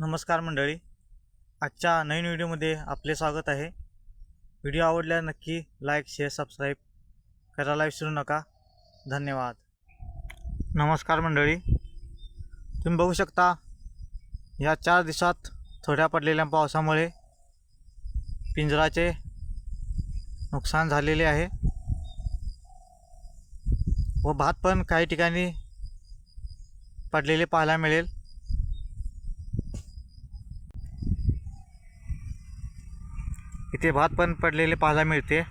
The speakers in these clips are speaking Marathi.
नमस्कार मंडळी. आजच्या नवीन व्हिडिओमध्ये आपले स्वागत आहे. व्हिडिओ आवडल्या नक्की लाईक शेअर सबस्क्राईब करायला विसरू नका. धन्यवाद. नमस्कार मंडळी. तुम्ही बघू शकता या चार दिवसात थोड्या पडलेल्या पावसामुळे पिंजराचे नुकसान झालेले आहे. व भात पण काही ठिकाणी पडलेले पाहायला मिळेल. इथे भात पण पडलेले पाहायला मिळते.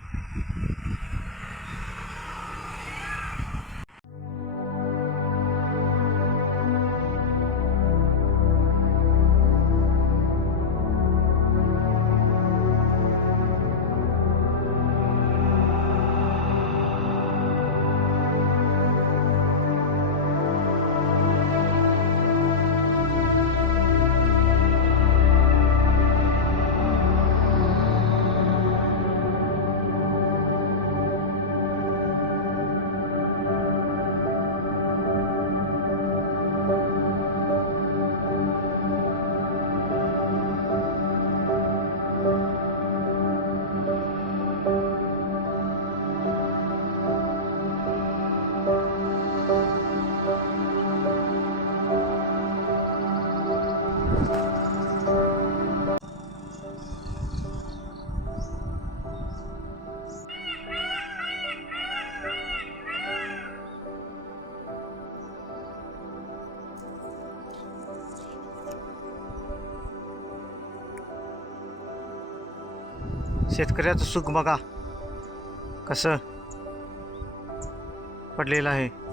शेतकऱ्याचं सुख बघा. कसं पडलेलं आहे.